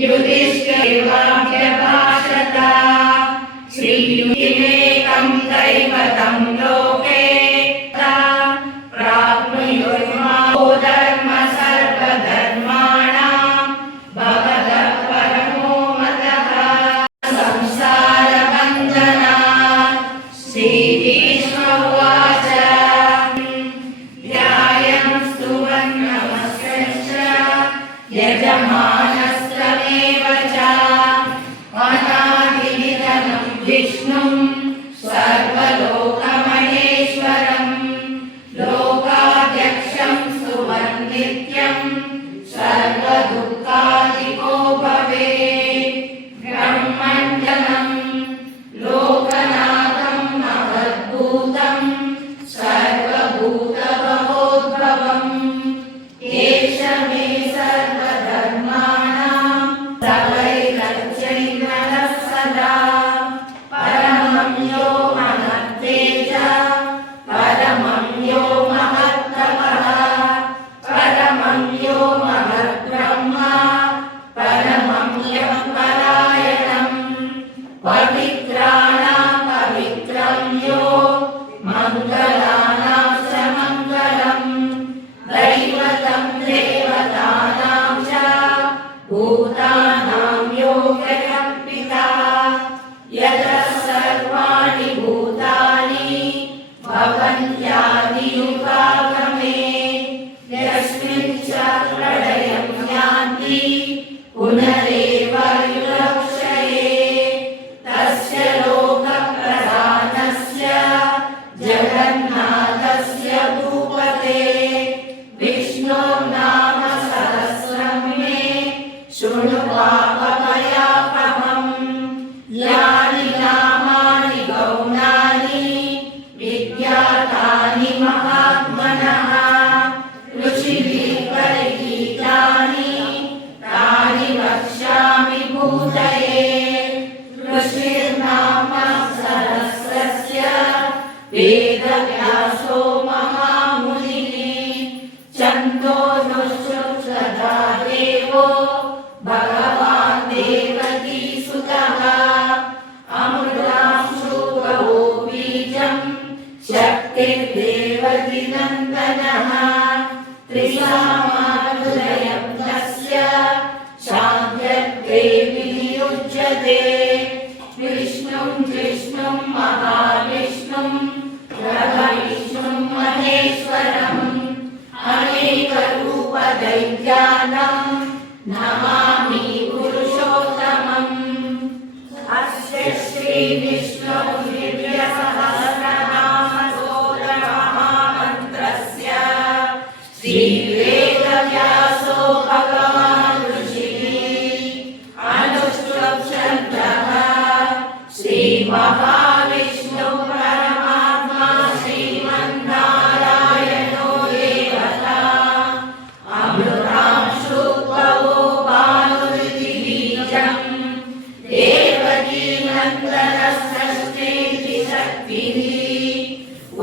युधिष्ठिर्वाक्यभाषत श्रीयुतिमेकं दैवतं लोके प्राप्नुयुर्माो धर्म सर्वधर्माणां भवतः परमो मतः संसारबन्धनात्। श्रीकृष्ण उवाच ध्यायन्तु वन्नमस्कृत्य यजमानस्तमेव च अनादिनिधनं विष्णुं सर्वलोकमहेश्वरं लोकाध्यक्षं सुवन्नित्यं सर्वदुःखादिको भवेत्। ब्रह्मण्डलं लोकनाथं महद्भूतं सर्वभूतभवोद्भवम् एष मे सर्वधर्माणां सर्वैरच्यैर्नरः सदा परमं यो महत्तेज परमं यो महत्तपः परमं यो महद्ब्रह्म परमं यः परायणं पवित्राणां पवित्रं यो मङ्गलानां च मङ्गलम् दैवतं देवतानां च भूतानां यो जगत्पिता यतः सर्वाणि भूतानि भवन्त्यादियुगागमे यस्मिन् च प्रलयं यान्ति पुनरेव युगक्षये तस्य लोकप्रधानस्य जगन्नाथस्य भूपते विष्णोर्नाम सहस्रं मे शृणु पापभयापहम्। यानि नामानि गौणानि विज्ञातानि महात्मनः ऋषिभिः परिगीतानि तानि वक्ष्यामि भूतये। ऋषिर्नाम सहस्रस्य वेदव्यासो महामुनिः छन्दोनुसृतदा देवो भगवान् देवकीसुतः अमृतांशुगो बीजं शक्तिर्देवकीनन्दनः त्रिसामाहृदयं तस्य शान्त्यर्थे विनियुज्यते। विष्णुं जिष्णुं महाविष्णुं ब्रह्मविष्णुं महेश्वरम् अनेकरूपदैत्यानं नमामि पुरुषोत्तमम्। अस्य श्रीविष्णुः दिव्यसहस्रनामस्तोत्रमहामन्त्रस्य श्रीवेदव्यासो भगवान् ऋषिः अनुष्टुप्छन्दः श्रीमहाविष्णुः परमात्मा श्रीमन्नारायणो देवता अमृतांशुभवो भानुरिति बीजं देवकीनन्दनषष्ठीति शक्तिः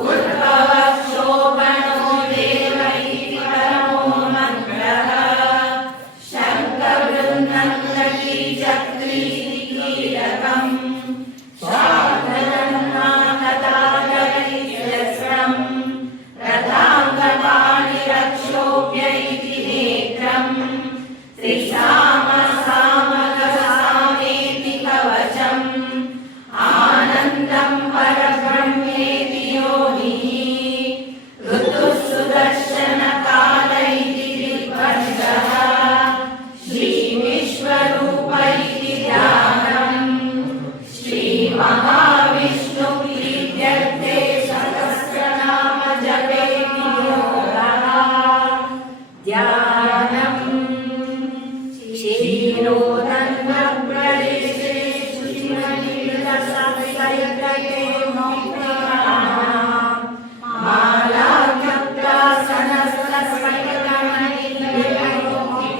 उद्भवः शोभनो देव इति परमो मन्त्रः शङ्खवृन्नन्दकी चक्रीति कीलकम् शार्दूलनाथदागरित्यस्रम् रथाङ्गपाणिरक्षोभ्य इति नेत्रम् त्रिशामसामगसामेति कवचम् आनन्दं परब्रह्मेति योनिः ऋतुः सुदर्शनकाल इति दिग्बन्धः श्रीविश्वरूप इति ध्यानम् श्रीमहाविष्णु प्रीत्यर्थे सहस्रनाम जपे नियोगः ध्यानम् क्षीरोदन्नप्रदेशे शुचिमनिलसंसर्गते मोक्तिकानां मालाख्यप्रासनस्तस्मैकमनिलयोगः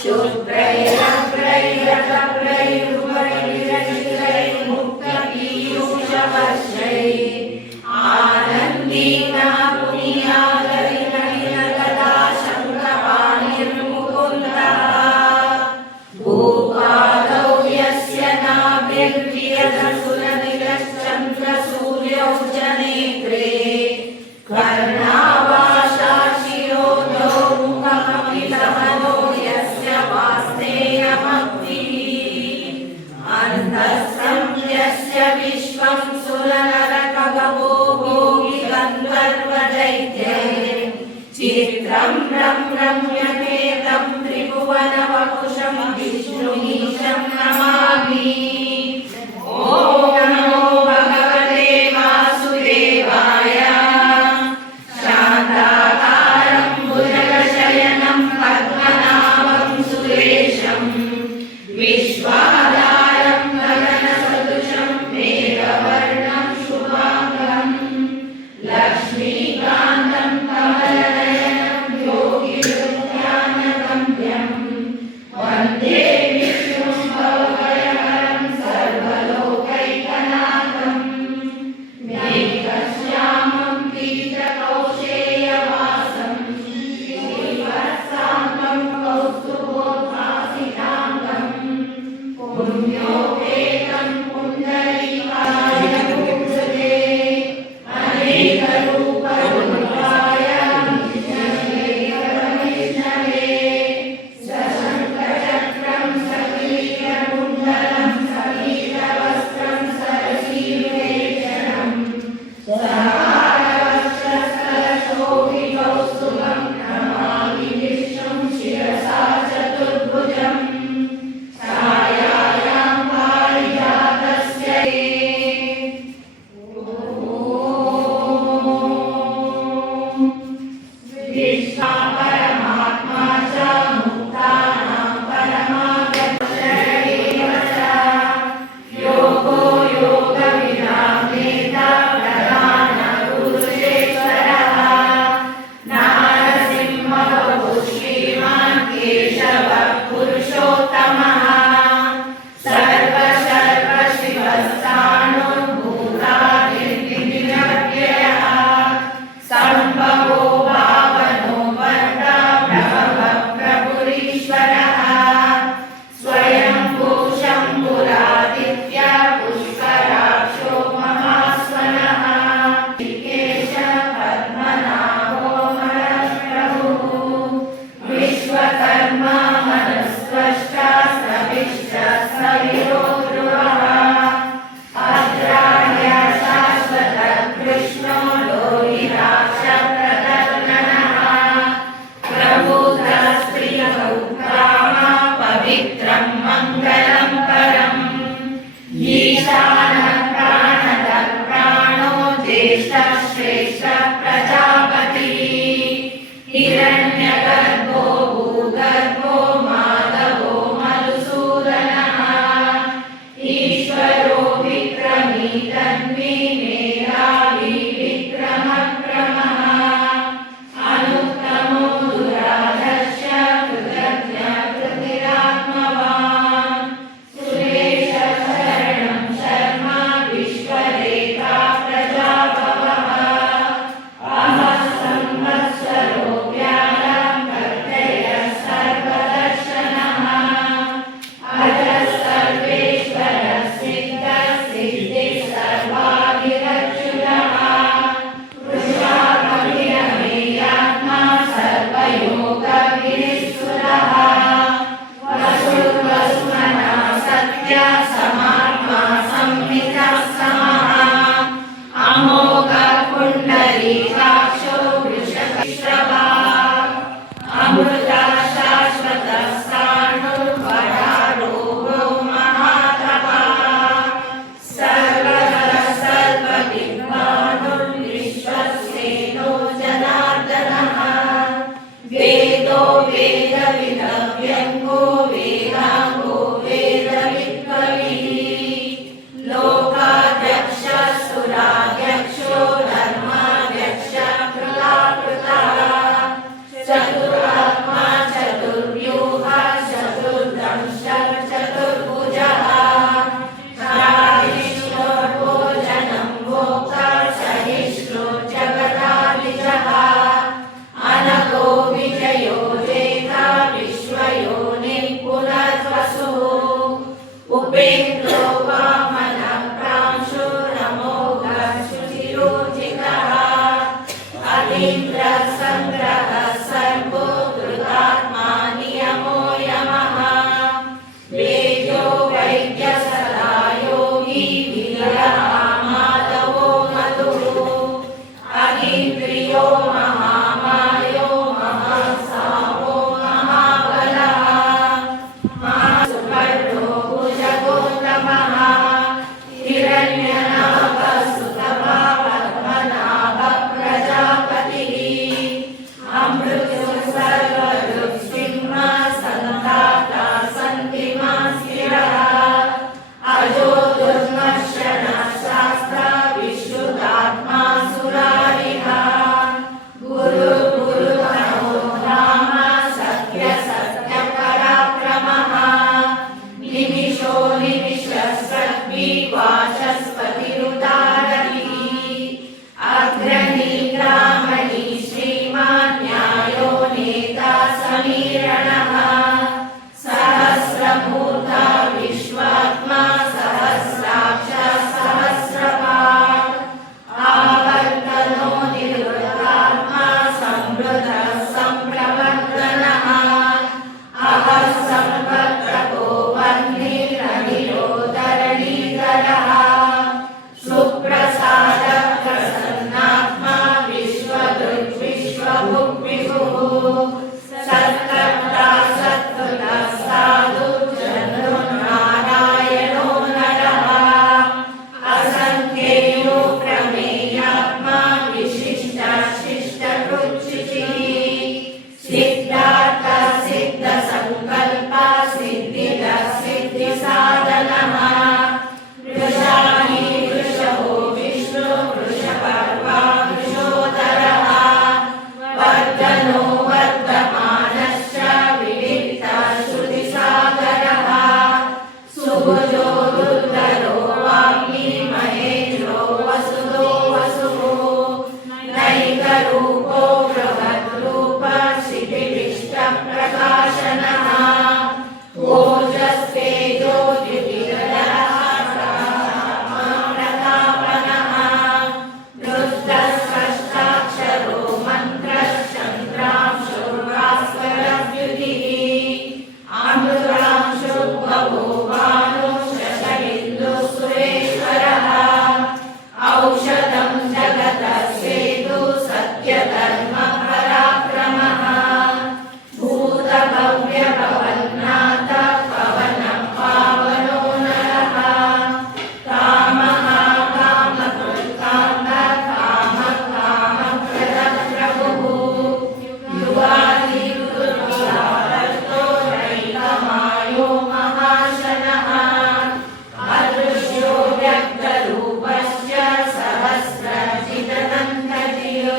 शुभ्रैरभ्रैरभ्रैरुपरिरचितैर्मुक्तपीयूषवर्षैः आनन्दीना पुण्यागरे चित्रं रम्यकेतं त्रिभुवनवपुषं विष्णुमीशं नमामि। ॐ नमो भगवते वासुदेवाय। शान्ताकारं भुजगशयनं पद्मनाभं सुरेशं विश्वाधारं गगनसदृशं मेघवर्णं शुभाङ्गं लक्ष्मीकान्तं कमलनयनं योगिविज्ञानगम्यं वन्दे विष्णुं भवभयहरं सर्वलोकैकनाथं। मेघश्यामं पीतकौशेयवासं श्रीवत्साङ्गं कौस्तुभोद्भासिताङ्गं पुण्योपेतं पुण्डरीकायभूषते अनेकरूपरूपाय विष्णवे सशङ्खचक्रं सकीलकुण्डलं सकीलवस्त्रं सरसीरुवेषणं सहारवक्षस्थलशोभिकौस्तुभं नमामि विष्णुं शिरसा चतुर्भुजम्। छायायां पारिजातस्य विश्वा परमात्मा च मुक्तानां परमागतशरणेव च योगो योगविरामेता प्रधानपुरुषेश्वरः नारसिंहो श्रीमान् केशवः पुरुषोत्तमः सर्वशर्वशिवस्ताणुर्भूतादिर्निरव्ययः सम्भवो भावनो वर्ता प्रभवः प्रभुरीश्वरः स्वयंभू शम्भुरादित्य पुष्कराक्षो महास्वनः केश पद्मनाभो मनःप्रभुः विश्वकर्मा मनस्त्वष्टा सविष्टः सविरो ध्रुवः अद्राह्य शाश्वतः कृष्णो लोहिताक्ष प्रदर्शनः प्रबुद्धः स्त्रियौत्तमः पवित्रं मङ्गलं परम् ईशानः प्राणदः प्राणो ज्येष्ठः श्रेष्ठः प्रजापतिः हिरण्यगर्भो भूगर्भो माधवो मधुसूदनः ईश्वरो विक्रमी तन्वी मेधावी विक्रमक्रमः अनुत्तमो दुराधर्ष कृतज्ञः कृतिरात्मवान् सुरेशः शरणं शर्मा विश्वरेता प्रजाभवः अहः संवत्सरो व्यालं प्रत्ययः सर्वदर्शनः अजः सर्वेश्वरः सिद्धः सिद्धिः सर्वाभिरक्षुतः वृषाकविरमेयात्मा सर्वयोगविनिष्ठुरः वसुर्वसुमनः सत्यः समात्मा संहितः समः अमोघः पुण्डरीकाक्षो वृषभश्रवः अमृतः शाश्वतः साणुर्वरारोहो महातपः सर्वतः सर्वविद्वानुर्विश्वसेनो जनार्दनः वेदो वेदविदव्यङ्गो वेदाङ्गो वेदवित्कविः लोकाध्यक्षः सुराध्यक्षो धर्माध्यक्षः कृताकृतः चतुरात्मा चतुर्व्यूहः चतुर्दंशः चतुर्भुजः भोजनं भोक्ता सहिष्णु जगदादिजः अनघो विजयो जेता विश्वयोनिः पुनर्वसुः उपेन्द्रो वामनः प्रांशुरमोघः शुचिरोचितः अतीन्द्रः सङ्ग्रहः सर्वो धृतात्मा नियमो यमः वेदो वैद्यः सदा योगी वीरः माधवो मधुः अतीन्द्रियो महामायो अमृत संप्रवर्तनः अहः संवर्तको वह्निरनिलो धरणीधरः सुप्रसादः प्रसन्नात्मा विश्वभुक् विभुः सत्कर्ता सत्कृतः साधु नारायणो नरः असंख्येयो प्रमेयात्मा विशिष्टशिष्टकृच्छिः सिद्धार्थ सिद्धसंकल्प सिद्धिदः सिद्धिसाधनः वृषाहि वृषभो विष्णु वृषपर्वा वृषोदरः वर्धनो वर्धमानश्च विविक्तः श्रुतिसागरः सुभुजो दुर्धरो वाग्मी महेन्द्रो वसुदो वसुः नैकरूपो बृहद्रूप क्षितिविष्टप्रकाशनः ओजस्तेजो द्युतिधरः प्रतापनः नृत्यस्रष्टाक्षरो मन्त्रश्चन्द्रांशो भास्करद्युतिः अमृतांशुर्भवो भानो शशबिन्दुः सुरेश्वरः औषधं जगतः सेतुः सत्यधर्मपराक्रमः भूतभव्यभवन्नाथ पवनः पावनो नरः कामः कामकृत्कान्तः कामप्रदः प्रभुः युगादिवृत्तियावर्तो नैकमायो महाशनः अदृश्यो व्यक्तरूपश्च सहस्रजितदन्तधियो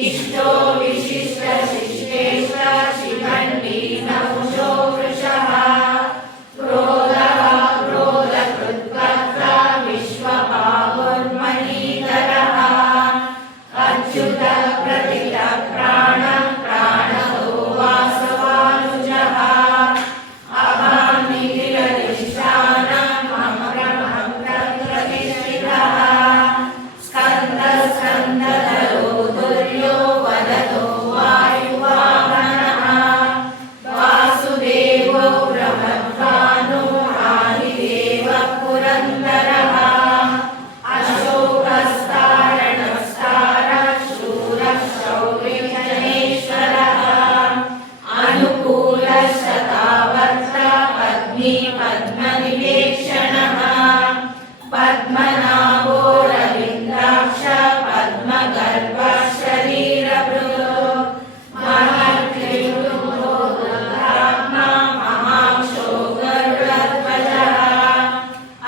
इष्टो विशिष्टशिष्टेश शिखण्डी नपुंसो वृषः क्रोधः क्रोधकृत्कर्ता विश्वबाहुर्मणिधरः अच्युतः प्रतितः प्राणः प्राणदो वासवानुजः अभानिधिरधिष्ठानः मम प्रतिष्ठितः स्कन्दः स्कन्दधरो तुल्यो वदतो वायुवाहनः वासुदेवो बृहद्भानो आदिदेवः पुरन्दरः अशोकस्तारणस्तारः शूरः शौर्यजनेश्वरः अनुकूलः शतावर्तः पद्मी पद्मनिवेक्षणः पद्मनाभो रवीन्द्राक्ष पद्मगर्भः शरीरभृतो महर्षिर्मुखो दुर्धात्मा महांशो गरुडध्वजः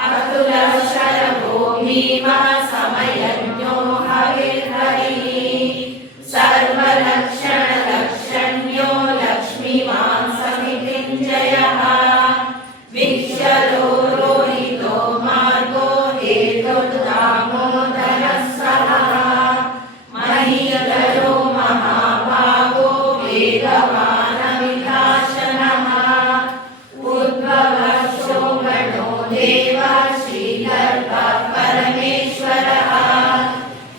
अतुलः शरभो भीमः समयज्ञो हविर्हरिः सर्वलक्षणलक्षण्यो लक्ष्मीवान् समितिञ्जयः विक्षलो रोहितो मार्गो हेतुर्दामोदरः सहः महीधरो महाभागो वेगवानविनाशनः उद्भवः शोभनो देवः श्रीगर्भः परमेश्वरः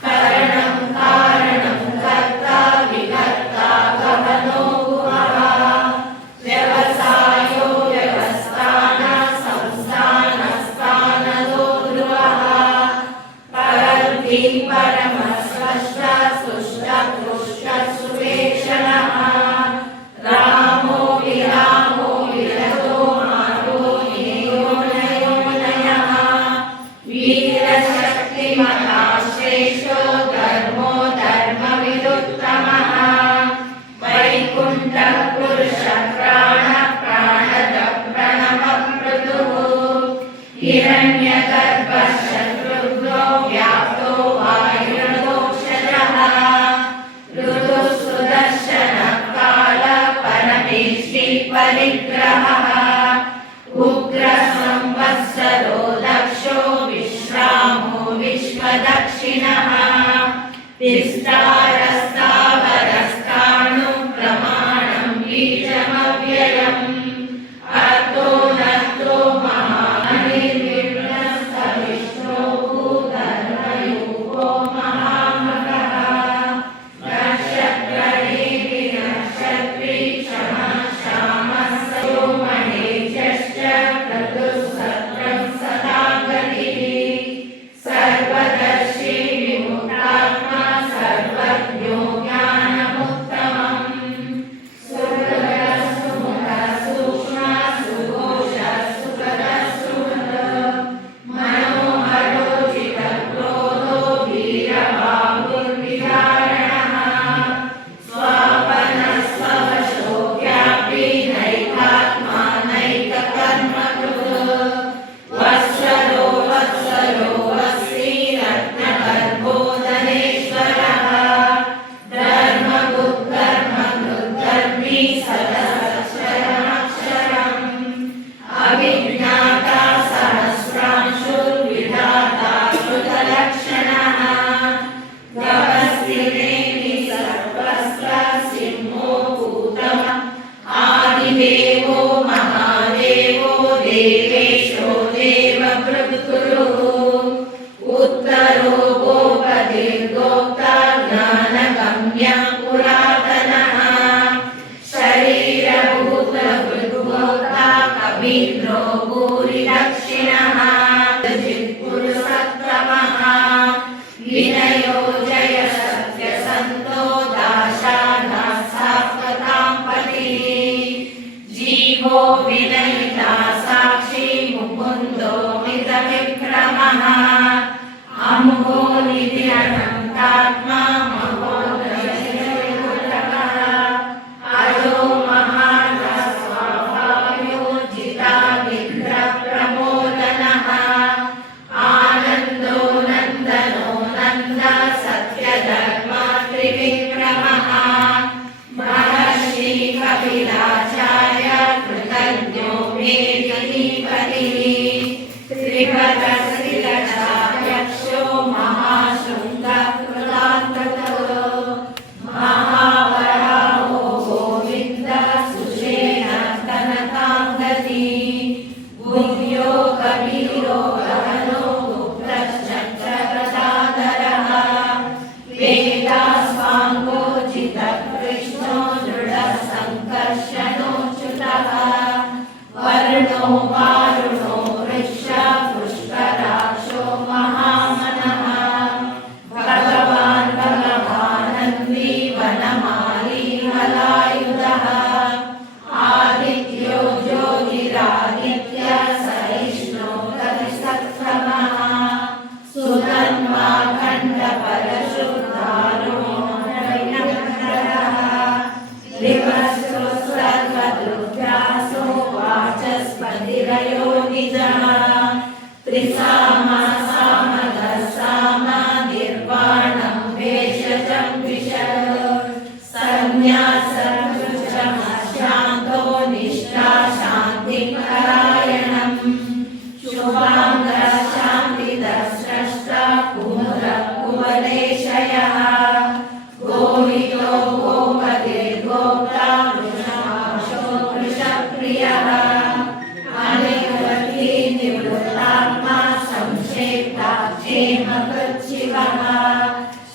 करणं कारणं कर्ता विकर्ता गहनो गुहः व्यवसायो व्यवस्थानः संस्थानस्थानदो ध्रुवः परद्धि परमः स्पष्टः सुष्टः पुष्टः सुवेक्षणः रामो विरामो विरतो मार्गो नेयो नयो नयः वीरशक्तिमता श्रेष्ठो धर्मो धर्मविदुत्तमः वैकुण्ठः पुरुषः प्राणः प्राणदः प्रणवः मृदुः हिरण्यगर्भः शत्रुघ्नो व्याप्तो वायुर्दोषजः ऋतुः सुदर्शनः कालः परमेष्टि परिग्रहः उग्रः संवत्सरो दक्षो विश्रामो विश्वदक्षिणः विस्तारस्तावरस्ताणु प्रमाणं बीजमव्ययम् अतो नतो महानिर्विघ्नस्तविष्णो भूधर्मयूपो महामगः नक्षत्र देवेशो देवभृत्कुरुः उत्तरो गोपतिर्गोप्ता ज्ञानगम्यः पुरातनः शरीरभूतभृद्गोप्ता कवीन्द्रो भूरिदक्षिणः जित्पुरुषोत्तमः विनयो जय सत्यसन्तो दाशानासात्वतां पतिः जीवो विनयिता साक्षी मुकुन्दो मितविक्रमः अम्भो निधिरनन्तात्मा महोदयः अजो महानस्वाभायोजिता विग्रहप्रमोदनः आनन्दो नन्दनो नन्द सत्यधर्मा त्रिविक्रमः महर्षि कपिलाचार्य कृतज्ञो मेदिनीपतिः त्रिभुवनश्रीलताध्यक्षो महाशृङ्गकृतान्ततो महावराहो गोविन्द सुषेणस्तनताङ्गती गुह्यो कबीरो गहनो गुप्तश्चक्रप्रसादरः वेदास्वाङ्गोचितकृष्णो दृढसङ्कर्षणोच्युतः वर्णो वारुणो वृषः पुष्कराक्षो महामनः भगवान् भगवानन्दी वनमाली हलायुधः आदित्यो ज्योतिरादित्यः सहिष्णो कविसत्तमः सुधन्वा खण्डपरशुद्धारो दिवसो सर्वदुर्गासो वाचस्पतिरयो निजः त्रिसामा सामगसामा निर्वाणं भेषजं विशद संन्यासकृशमशान्तो निष्ठा शान्तिपरायणम् शुभाङ्गः शान्तिदस्रष्टा कुमुदकुवलेशयः गोवितो गोपतिर्गोप्ता वृषभाशो वृषप्रियः अनिर्वृत्ति निवृत्तात्मा संक्षेप्ता क्षेमकृच्छिवः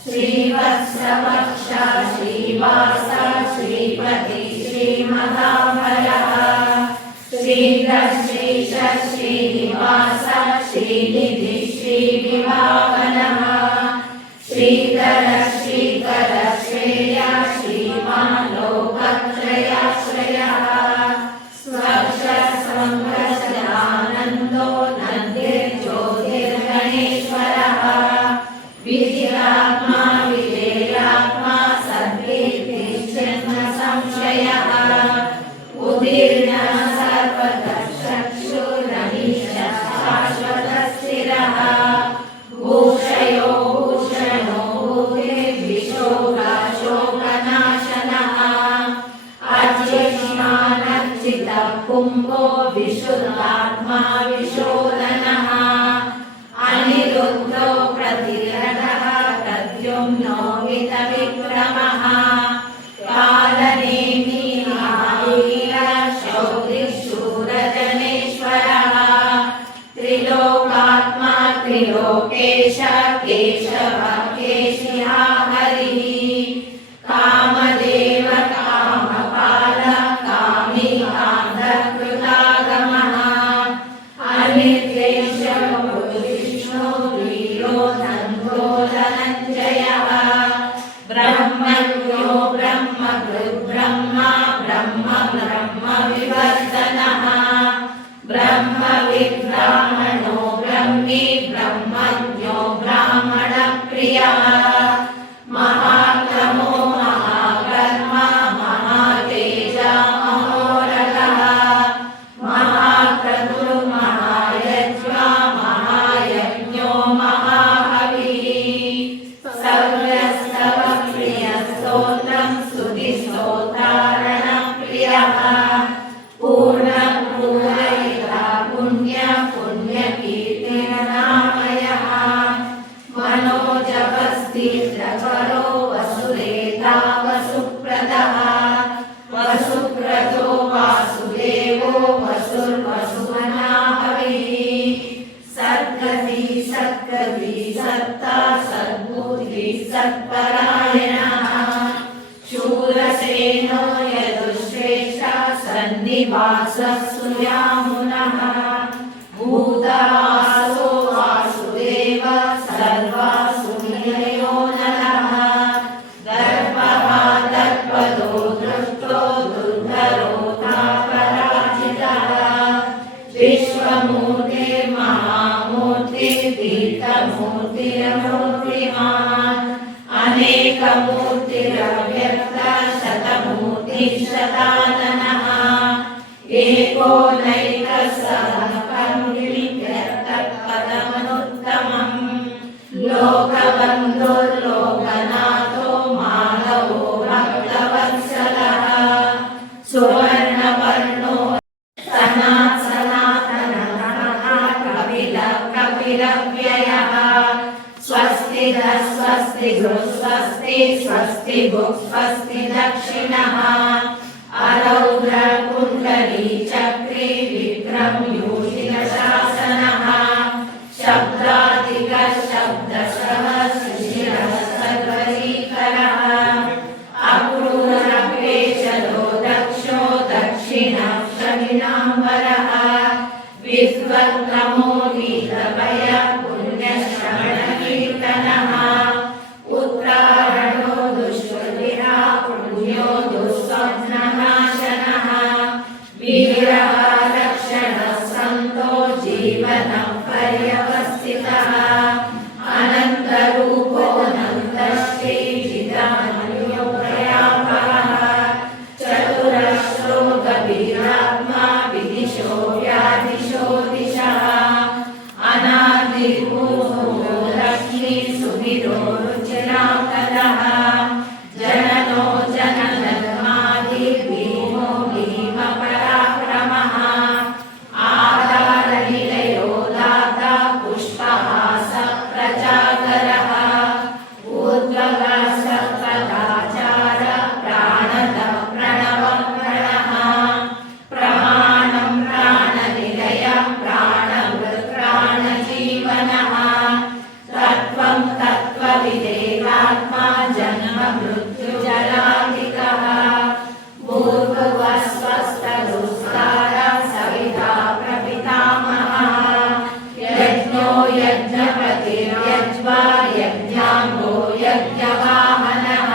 श्रीवत्सवक्षा श्रीवास श्रीपति श्रीमहाभयः श्रीधश्रीश श्रीनिवास श्रीनिधि श्रीविभावनः श्रीधर श्रीकर श्रेय श्रीमान् लोकत्रयाश्रयः स्वक्षसङ्गसदानन्दो नन्दिर्ज्योतिर्गणेश्वरः विधिरात्मा विधेयात्मा सद्कीर्तिश्चिन्म संशयः उदीर्णः सर्वदक्षक्षुरमीशः शाश्वतस्थिरः भूषयो भूषणो भूतिर्विशोकशोकनाशनः अर्चिष्मानर्चितः कुम्भो विशुद्धात्मा विशोधनः अनिरुद्धो प्रतिरथः प्रद्युम्नो मितविक्रमः कालनेमि महावीरः शौरिशूरजनेश्वरः त्रिलोकात्मा त्रिलोकेश केशव केशिहा हरिः कामदेव कामपाल कामी कान्धकृतागमः अनिर्देशो विष्णु वीरो नन्दो धनञ्जयः ब्रह्मण्यो ब्रह्मकृद्ब्रह्मा ब्रह्म ब्रह्म विवर्धनः ब्रह्मविद्ब्राह्मणो ब्रह्मी ब्रह्मज्ञो ब्राह्मणप्रियः महाक्रमो महाकर्मा महातेजा महोरगः महाक्रतुर् महायज्वा महायज्ञो महाहविः सर्वस्तवप्रियस्तोत्रं स्तुतिस्तोत्रारणप्रियः पूर्णपूरयिता पुण्य पुण्यकीर्तिर्नामयः मनोजपस्थिरकरो वसुदेता वसुप्रदः वसुक्रतो वासुदेवो वसुर्वसुमना शूरसेनो यदुश्रेष्ठा सन्निवासः सुयामुनः भूतवासो वासुदेव सर्वासुरयो नरः दर्पः दर्पदो दृष्टो दुर्धरो पराजितः विश्वमूर्तिर्महामूर्तिर्तीर्थमूर्तिरमूर्तिमान् अनेकमूर्तिरव्यक्तः शतमूर्तिः शताननः एको नैकसहकर्मिण्यर्थः पदमनुत्तमम् लोकबन्धुर्लोकनाथो माधवो भक्तवत्सलः सुवर्णवर्णो सनातनः कपिलव्ययः स्वस्ति स्वस्ति स्वस्ति स्वस्ति भुक् स्वस्ति दक्षिणः अरौद्र कुण्डली चक्री विक्रमयूषितशासनः शब्दाधिकः शब्दशः शिशिरः सर्वरीकरः अक्रूरपेशलो दक्षो दक्षिणः शमिनाम्बरः विद्वत्तमो वीरभयः पुण्यश्रवणकीर्तनः उत्तरायणो दुष्कृतिः पुण्यो दुःस्वप्ननाशनः वीरः रक्षणः सन्तो जीवनं पर्यवस्थितः अनन्तरूपोऽनन्तश्रीजितमन्योप्रयापरः चतुरश्रो गभीरात्मा विदिशो व्याधिशो दिशः अनादिर्भूतो लक्ष्मी सुविरो रुचिराकरः जननो जनधर्मादिर्भीमो भीमपराक्रमः आधारनिलयो दाता पुष्पहासः प्रजाकरः ऊर्ध्वगः सत्पदाचारः प्राणदः प्रणवप्रणः प्रमाणं प्राणनिलयः प्राणवृत् प्राणजीवनः तत्त्वं तत्त्वविदेहात्मा जन्म मृत्युजलाधिकः भूर्भुवस्वस्तदुस्तारः सविता प्रपितामहः यज्ञो यज्ञपतिर्यज्वा यज्ञाङ्गो यज्ञवाहनः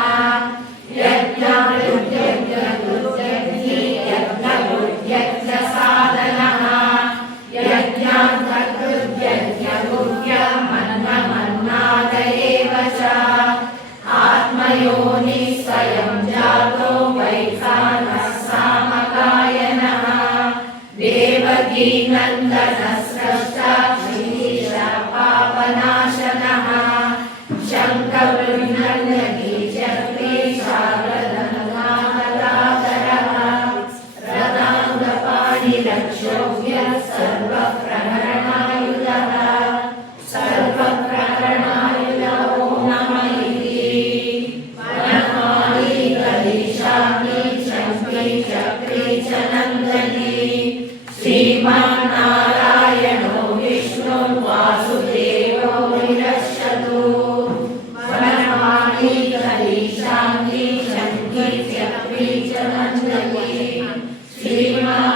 यज्ञसाधनः यज्ञान्तकृत्यज्ञगुह्यमन्नमन्नाद एव च आत्मयोनि स्वयं जातो वैखानः सामकायनः देवकी नन्दनः स्रष्टा श्रीश पापनाशनः शङ्खवृन्नन्यगी चक्री शारदनामदाकरः रदाङ्गपाणिरक्षोभ्यः सर्वप्रहरणायुधः सर्वप्रहरणायुधो नमः इति वनमाली कलिशाग्नि चक्री चक्री च नन्दनी श्रीमन्नारायणो विष्णुर्वासुदेवो विरक्षतु वनमाली कलिशाग्नि चक्री चक्री च नन्दनी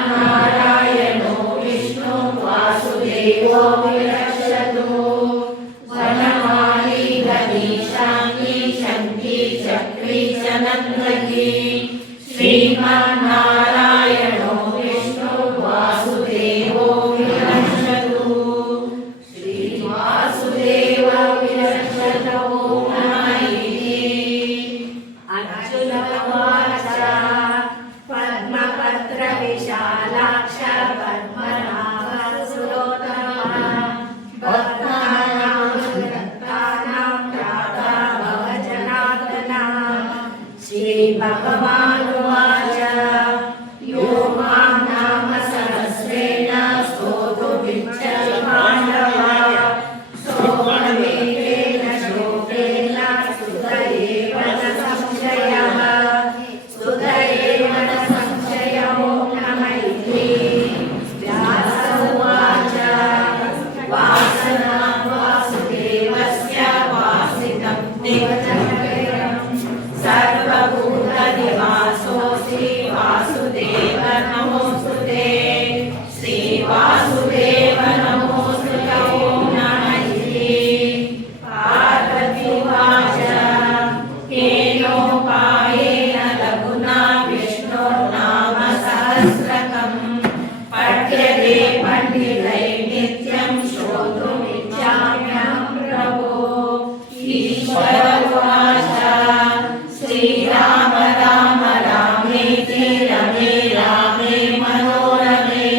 श्रीमन्नारायणो विष्णुर्वासुदेवो विरक्षतु वनमाली कलिशाग्नि चक्री चक्री च नन्दनी श्रीमन्नारायणो विष्णुर्वासुदेवो विरक्षतु श्रीवासुदेव विरक्षतु नमः इति अर्जुन उवाच पद्मपत्रविशालाक्ष पद्मनाभसुलोत्तमः भक्तानां भक्तानां भ्राता भव जनार्दनः श्रीभगवानुवाच यो मां नाम सहस्रेण स्तोतुमिच्छति पाण्डव सोमवेदेन श्लोकेन स्तुत एव न संशयः स्तुत एव न संशयो नमः इति व्यास उवाच वासना वासुदेवस्य वासितं देवचक्रं सर्वभूतनिवासं राम रामेति रमे रामे मनोरमे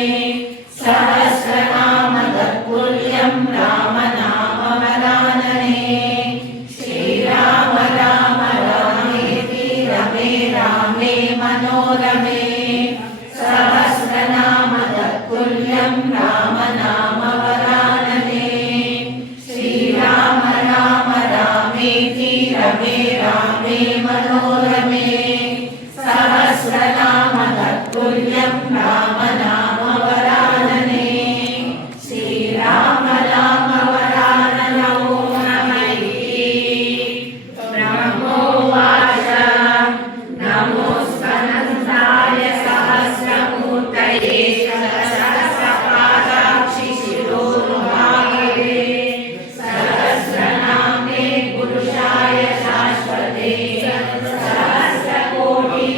सहस्रनाम तत्तुल्यं राम नाम वरानने श्रीराम राम रामेति रमे रामे मनोरमे सहस्रनाम तत्तुल्यं राम नाम वरानने श्रीराम राम रामेति रमे रामे मनोरमे सहस्रनाम तत्तुल्यं राम नाम वरानने श्रीराम राम वराननो नमैति ब्रह्मोवाच नमोऽस्तनन्ताय सहस्रमूर्तये